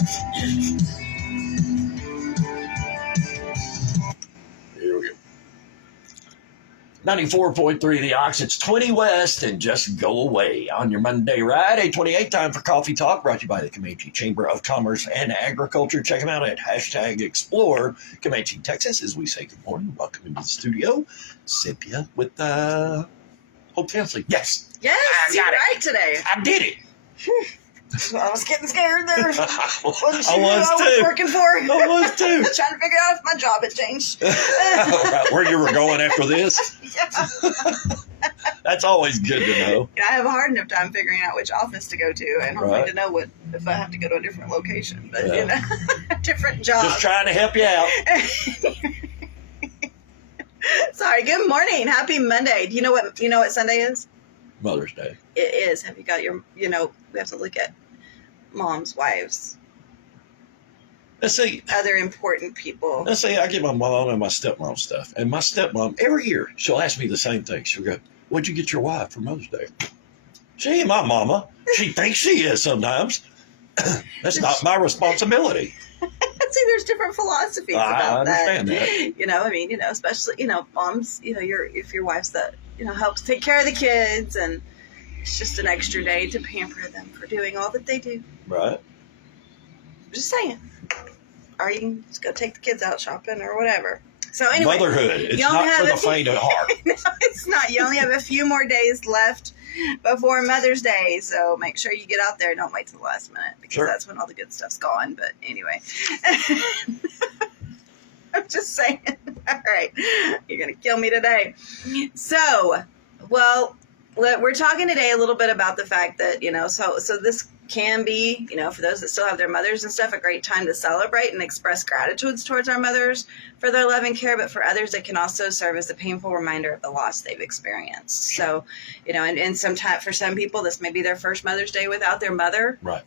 Here we go. 94.3 The Ox. It's 20 West and just go away on your Monday ride. 8:28 time for Coffee Talk, brought to you by the Comanche Chamber of Commerce and Agriculture. Check them out at #Explore Comanche, Texas. As we say good morning, welcome into the studio. Cynthia with Hope Tinsley. Yes. Yes, you're right today. I did it. I was getting scared there. I was working for. I was too. Trying to figure out if my job had changed. Where you were going after this? Yeah. That's always good to know. I have a hard enough time figuring out which office to go to, and hoping to know if I have to go to a different location, but different job. Just trying to help you out. Sorry. Good morning. Happy Monday. Do you know what Sunday is? Mother's Day. It is. Have you got your? We have to look at moms, wives. Let's see. Other important people. Let's see. I get my mom and my stepmom stuff, and my stepmom every year she'll ask me the same thing. She'll go, "What'd you get your wife for Mother's Day?" She ain't my mama. She thinks she is sometimes. That's not my responsibility. See, there's different philosophies about that. I understand that. Especially, moms, if your wife's that, helps take care of the kids, and it's just an extra day to pamper them for doing all that they do. Right. Just saying. Or you can just go take the kids out shopping or whatever. So anyway. Motherhood. It's not for the faint of heart. No, it's not. You only have a few more days left before Mother's Day, so make sure you get out there. Don't wait till the last minute, because that's when all the good stuff's gone. But anyway. I'm just saying. All right. You're going to kill me today. So, we're talking today a little bit about the fact that, so this can be, for those that still have their mothers and stuff, a great time to celebrate and express gratitude towards our mothers for their love and care. But for others, it can also serve as a painful reminder of the loss they've experienced. So, and sometimes for some people, this may be their first Mother's Day without their mother. Right.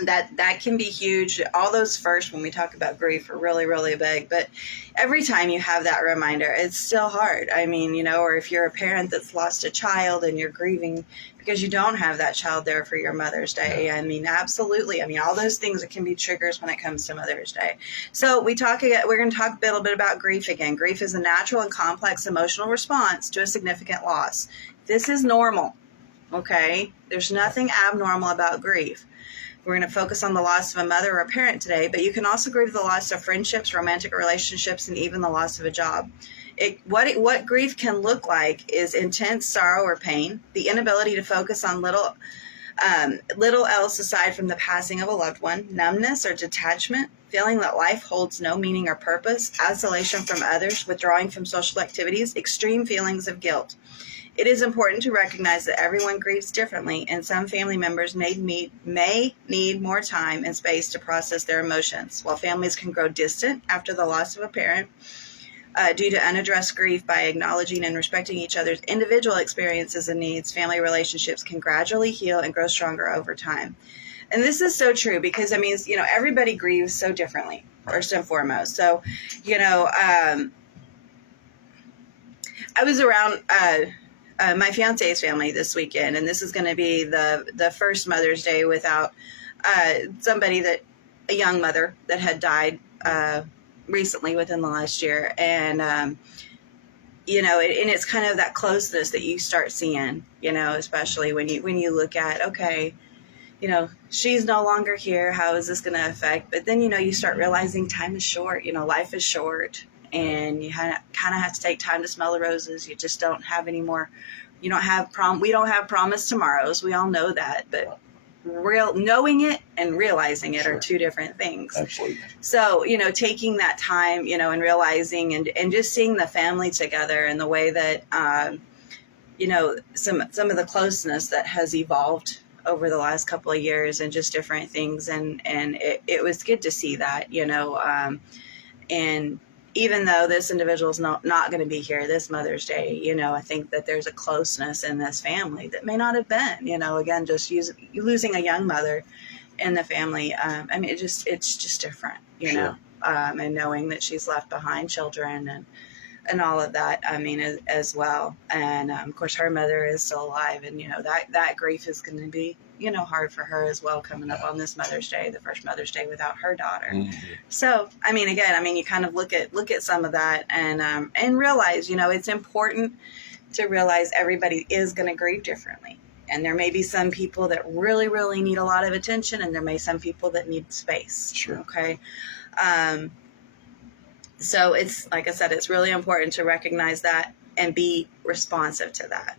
That can be huge. All those first, when we talk about grief, are really, really big. But every time you have that reminder, it's still hard. I mean, or if you're a parent that's lost a child and you're grieving because you don't have that child there for your Mother's Day. I mean, absolutely. I mean, all those things that can be triggers when it comes to Mother's Day. So we're going to talk a little bit about grief again. Grief is a natural and complex emotional response to a significant loss. This is normal. Okay? There's nothing abnormal about grief. We're going to focus on the loss of a mother or a parent today, but you can also grieve the loss of friendships, romantic relationships, and even the loss of a job. What grief can look like is intense sorrow or pain, the inability to focus on little else aside from the passing of a loved one, numbness or detachment, feeling that life holds no meaning or purpose, isolation from others, withdrawing from social activities, extreme feelings of guilt. It is important to recognize that everyone grieves differently, and some family members may need more time and space to process their emotions. While families can grow distant after the loss of a parent due to unaddressed grief, by acknowledging and respecting each other's individual experiences and needs, family relationships can gradually heal and grow stronger over time. And this is so true because, everybody grieves so differently, first and foremost. So, I was around my fiance's family this weekend, and this is going to be the first Mother's Day without a young mother that had died recently within the last year. And and it's kind of that closeness that you start seeing, especially when you look at, okay, she's no longer here, how is this going to affect? But then you start realizing time is short, life is short. And you kind of have to take time to smell the roses. You just don't have any more. We don't have promised tomorrows. We all know that, but knowing it and realizing it are two different things. Absolutely. So taking that time, and realizing and just seeing the family together and the way that some of the closeness that has evolved over the last couple of years and just different things, and it was good to see that, and even though this individual is not going to be here this Mother's Day, I think that there's a closeness in this family that may not have been, again, just losing a young mother in the family. It's just different, Sure. And knowing that she's left behind children and and all of that. I mean, as well. And of course, her mother is still alive, and that grief is going to be hard for her as well, coming up on this Mother's Day, the first Mother's Day without her daughter. Mm-hmm. So, I mean, again, you kind of look at some of that and realize, it's important to realize everybody is going to grieve differently. And there may be some people that really, really need a lot of attention, and there may be some people that need space. Sure. Okay. So it's, like I said, it's really important to recognize that and be responsive to that,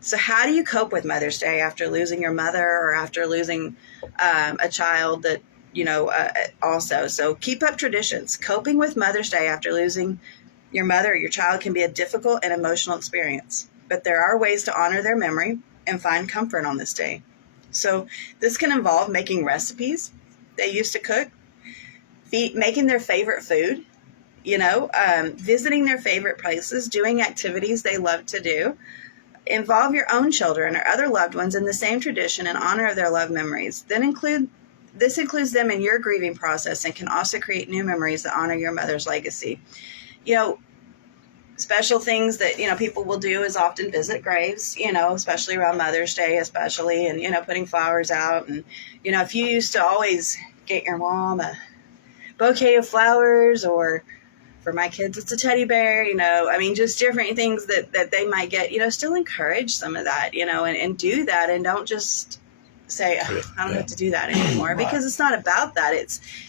So how do you cope with Mother's Day after losing your mother or after losing a child that, also? So keep up traditions. Coping with Mother's Day after losing your mother or your child can be a difficult and emotional experience, but there are ways to honor their memory and find comfort on this day. So this can involve making recipes they used to cook, making their favorite food, visiting their favorite places, doing activities they love to do. Involve your own children or other loved ones in the same tradition in honor of their loved memories. This includes them in your grieving process and can also create new memories that honor your mother's legacy. Special things that, people will do is often visit graves, especially around Mother's Day, especially, and, putting flowers out. And, if you used to always get your mom a bouquet of flowers, or for my kids, it's a teddy bear, just different things that they might get, still encourage some of that, and do that, and don't just say, I don't have to do that anymore. Right. Because it's not about that.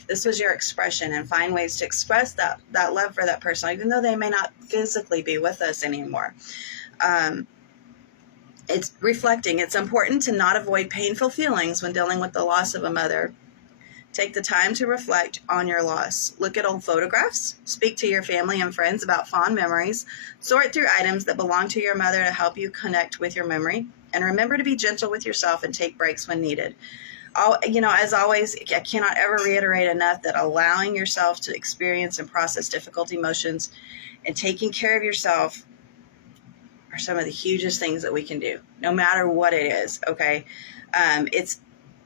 This was your expression, and find ways to express that love for that person, even though they may not physically be with us anymore. It's reflecting. It's important to not avoid painful feelings when dealing with the loss of a mother. Take the time to reflect on your loss. Look at old photographs. Speak to your family and friends about fond memories. Sort through items that belong to your mother to help you connect with your memory. And remember to be gentle with yourself and take breaks when needed. As always, I cannot ever reiterate enough that allowing yourself to experience and process difficult emotions and taking care of yourself are some of the hugest things that we can do, no matter what it is, okay? It's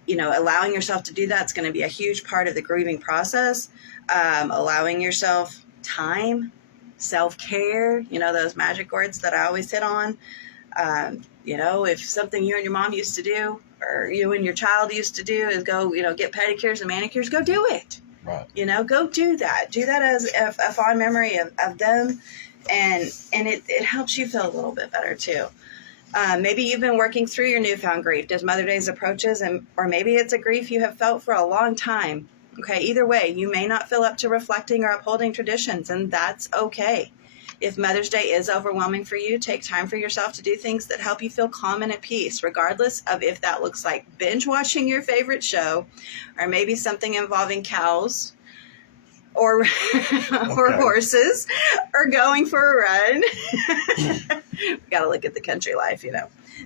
allowing yourself to do that's going to be a huge part of the grieving process. Allowing yourself time, self-care, those magic words that I always hit on. If something you and your mom used to do, or you and your child used to do, is go, get pedicures and manicures, go do it. Right. Go do that. Do that as a fond memory of them. And it helps you feel a little bit better too. Maybe you've been working through your newfound grief as Mother's Day approaches, or maybe it's a grief you have felt for a long time. Okay, either way, you may not feel up to reflecting or upholding traditions, and that's okay. If Mother's Day is overwhelming for you, take time for yourself to do things that help you feel calm and at peace, regardless of if that looks like binge watching your favorite show, or maybe something involving cows, or horses, or going for a run. Got to look at the country life,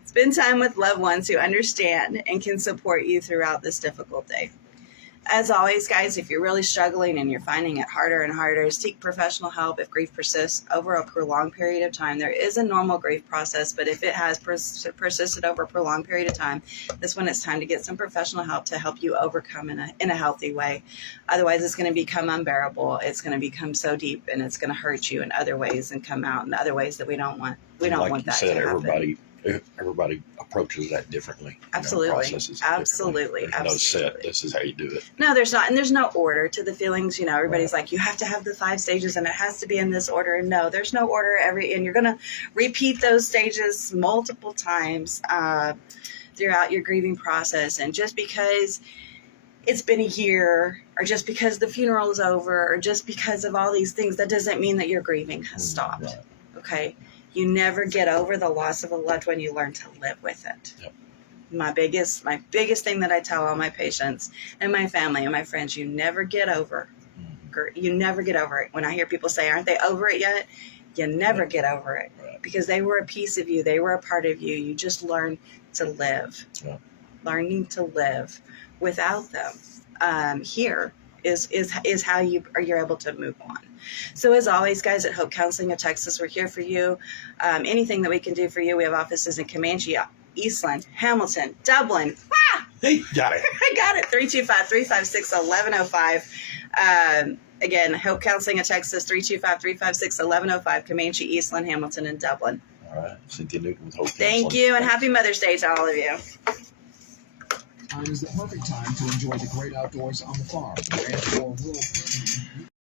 Spend time with loved ones who understand and can support you throughout this difficult day. As always, guys, if you're really struggling and you're finding it harder and harder, seek professional help if grief persists over a prolonged period of time. There is a normal grief process, but if it has persisted over a prolonged period of time, this one it's time to get some professional help to help you overcome in a healthy way. Otherwise, it's going to become unbearable. It's going to become so deep, and it's going to hurt you in other ways and come out in other ways that we don't want. We don't want that to happen. Everybody approaches that differently. Absolutely. Absolutely. There's no set, this is how you do it. No, there's not. And there's no order to the feelings. Everybody's like, you have to have the 5 stages and it has to be in this order. And no, there's no order. And you're going to repeat those stages multiple times throughout your grieving process. And just because it's been a year, or just because the funeral is over, or just because of all these things, that doesn't mean that your grieving has stopped. Right. Okay. You never get over the loss of a loved one. You learn to live with it. Yep. My biggest thing that I tell all my patients and my family and my friends, you never get over. You never get over it. When I hear people say, aren't they over it yet? You never get over it. Right. Because they were a piece of you. They were a part of you. You just learn to live. Yeah. Learning to live without them here is how you're able to move on. So as always, guys, at Hope Counseling of Texas, we're here for you. Anything that we can do for you. We have offices in Comanche, Eastland, Hamilton, Dublin. Hey, got it. I got it. 325-356-1105. Again, Hope Counseling in Texas, 325-356-1105, Comanche, Eastland, Hamilton, and Dublin. All right. Cynthia Newton with Hope Thank Counseling. you, and happy Mother's Day to all of you. Time is the perfect time to enjoy the great outdoors on the farm and for rural